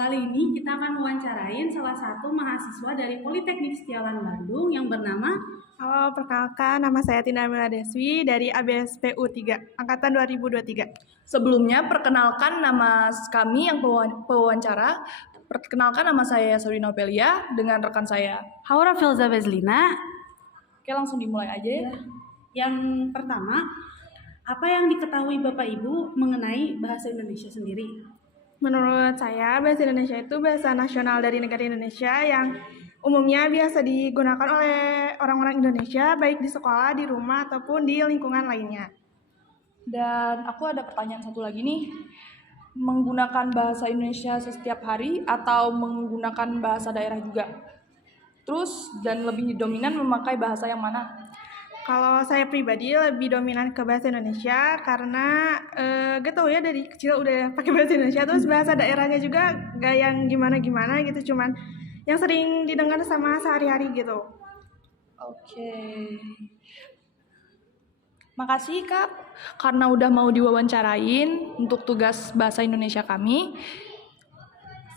Kali ini kita akan mewawancarain salah satu mahasiswa dari Politeknik Setiawan Bandung yang bernama. Halo, perkenalkan nama saya Tina Amila Deswi dari ABSPU 3, Angkatan 2023. Sebelumnya, perkenalkan nama kami yang pewawancara. Perkenalkan nama saya Sabrina Opelia dengan rekan saya Haura Filza Bezlina. Oke, langsung dimulai aja ya. Yang pertama, apa yang diketahui Bapak Ibu mengenai bahasa Indonesia sendiri? Menurut saya, bahasa Indonesia itu bahasa nasional dari negara Indonesia yang umumnya biasa digunakan oleh orang-orang Indonesia, baik di sekolah, di rumah, ataupun di lingkungan lainnya. Dan aku ada pertanyaan satu lagi nih. Menggunakan bahasa Indonesia setiap hari atau menggunakan bahasa daerah juga? Terus, dan lebih dominan memakai bahasa yang mana? Kalau saya pribadi lebih dominan ke bahasa Indonesia karena gak tau ya, dari kecil udah pakai bahasa Indonesia, terus bahasa daerahnya juga gak yang gimana-gimana gitu, cuman yang sering didengar sama sehari-hari gitu. Oke. Makasih Kak karena udah mau diwawancarain untuk tugas bahasa Indonesia kami.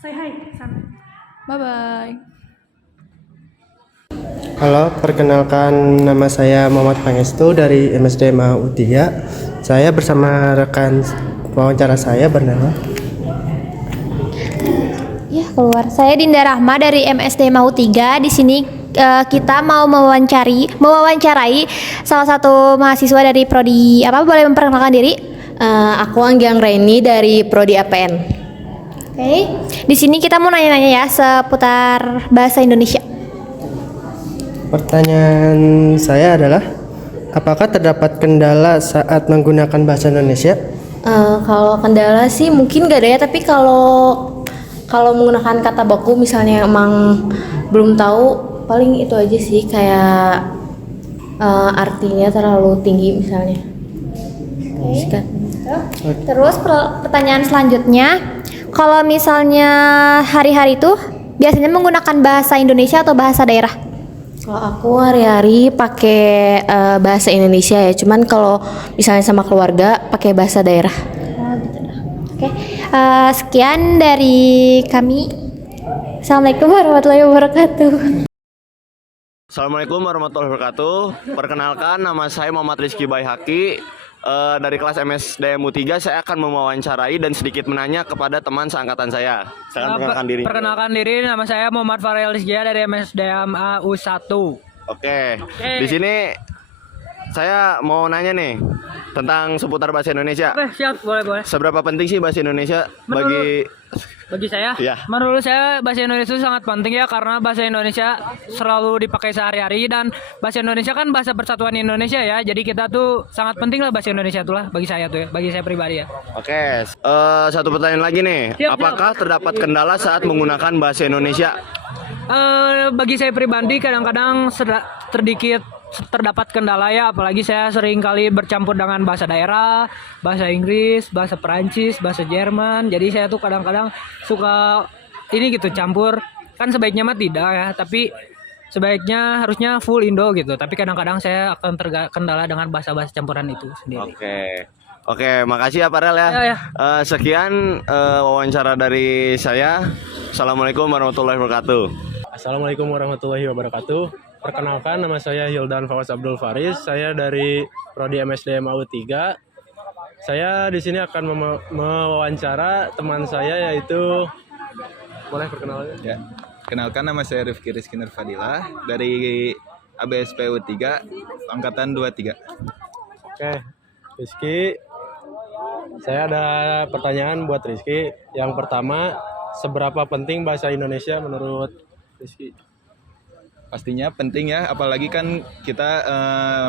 Say hi sana. Bye-bye. Halo, perkenalkan nama saya Muhammad Pangestu dari MSDMA U3. Saya bersama rekan wawancara saya bernama. Ya, keluar. Saya Dinda Rahma dari MSDMA U3. Di sini kita mau mewawancarai salah satu mahasiswa dari prodi apa? Boleh memperkenalkan diri? Aku Anggiang Raini dari prodi APN. Oke. Di sini kita mau nanya-nanya ya seputar bahasa Indonesia. Pertanyaan saya adalah, apakah terdapat kendala saat menggunakan bahasa Indonesia? Kalau kendala sih mungkin gak ada ya, tapi kalau menggunakan kata baku misalnya emang belum tahu, paling itu aja sih, kayak artinya terlalu tinggi misalnya. Oke. Terus pertanyaan selanjutnya, kalau misalnya hari-hari itu biasanya menggunakan bahasa Indonesia atau bahasa daerah? Kalau aku hari-hari pakai bahasa Indonesia ya, cuman kalau misalnya sama keluarga pakai bahasa daerah. Oh gitu dah. Oke. Sekian dari kami. Assalamualaikum warahmatullahi wabarakatuh. Assalamualaikum warahmatullahi wabarakatuh. Perkenalkan, nama saya Muhammad Rizky Baihaki. Dari kelas MSDMU 3 saya akan mewawancarai dan sedikit menanya kepada teman seangkatan saya. Saya akan perkenalkan diri. Perkenalkan diri, nama saya Muhammad Farel Rizkia dari MSDMA U1. Oke. Di sini saya mau nanya nih tentang seputar bahasa Indonesia. Oke, siap, boleh. Seberapa penting sih bahasa Indonesia Bagi saya? Ya. Menurut saya bahasa Indonesia itu sangat penting ya, karena bahasa Indonesia selalu dipakai sehari-hari dan bahasa Indonesia kan bahasa persatuan Indonesia ya. Jadi kita tuh sangat penting lah bahasa Indonesia tuh lah bagi saya tuh ya, bagi saya pribadi ya. Oke. Satu pertanyaan lagi nih. Siap. Apakah terdapat kendala saat menggunakan bahasa Indonesia? Bagi saya pribadi kadang-kadang terdapat kendala ya, apalagi saya sering kali bercampur dengan bahasa daerah, bahasa Inggris, bahasa Perancis, bahasa Jerman. Jadi saya tuh kadang-kadang suka ini gitu campur. Kan sebaiknya mah tidak ya, tapi sebaiknya harusnya full Indo gitu. Tapi kadang-kadang saya akan terkendala dengan bahasa-bahasa campuran itu sendiri. Oke, makasih ya Farel ya. Ya. Sekian wawancara dari saya. Assalamualaikum warahmatullahi wabarakatuh. Assalamualaikum warahmatullahi wabarakatuh. Perkenalkan, nama saya Hildan Fawaz Abdul Faris. Saya dari prodi MSDMA U3. Saya di sini akan mewawancara teman saya, yaitu, boleh perkenalannya? Ya. Kenalkan, nama saya Rifki Rizky Nurfadilah dari ABSPU 3 angkatan 23. Oke, Rizky. Saya ada pertanyaan buat Rizky. Yang pertama, seberapa penting bahasa Indonesia menurut Rizky? Pastinya penting ya, apalagi kan kita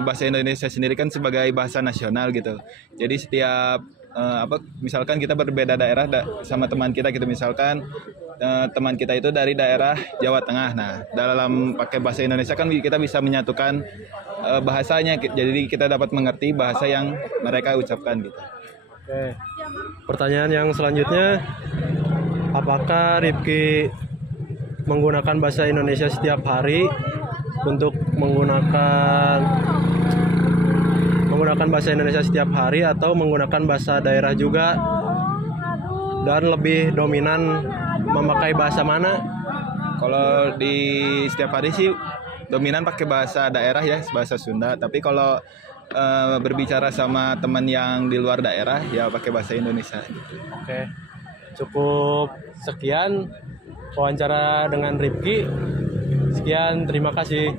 bahasa Indonesia sendiri kan sebagai bahasa nasional gitu. Jadi setiap misalkan kita berbeda daerah sama teman kita gitu, misalkan teman kita itu dari daerah Jawa Tengah. Nah, dalam pakai bahasa Indonesia kan kita bisa menyatukan bahasanya, jadi kita dapat mengerti bahasa yang mereka ucapkan gitu. Oke. Pertanyaan yang selanjutnya, apakah Rifki menggunakan bahasa Indonesia setiap hari untuk menggunakan bahasa Indonesia setiap hari atau menggunakan bahasa daerah juga dan lebih dominan memakai bahasa mana? Kalau di setiap hari sih dominan pakai bahasa daerah ya, bahasa Sunda. Tapi kalau berbicara sama teman yang di luar daerah ya pakai bahasa Indonesia gitu. Oke, cukup sekian wawancara dengan Rifki. Sekian, terima kasih.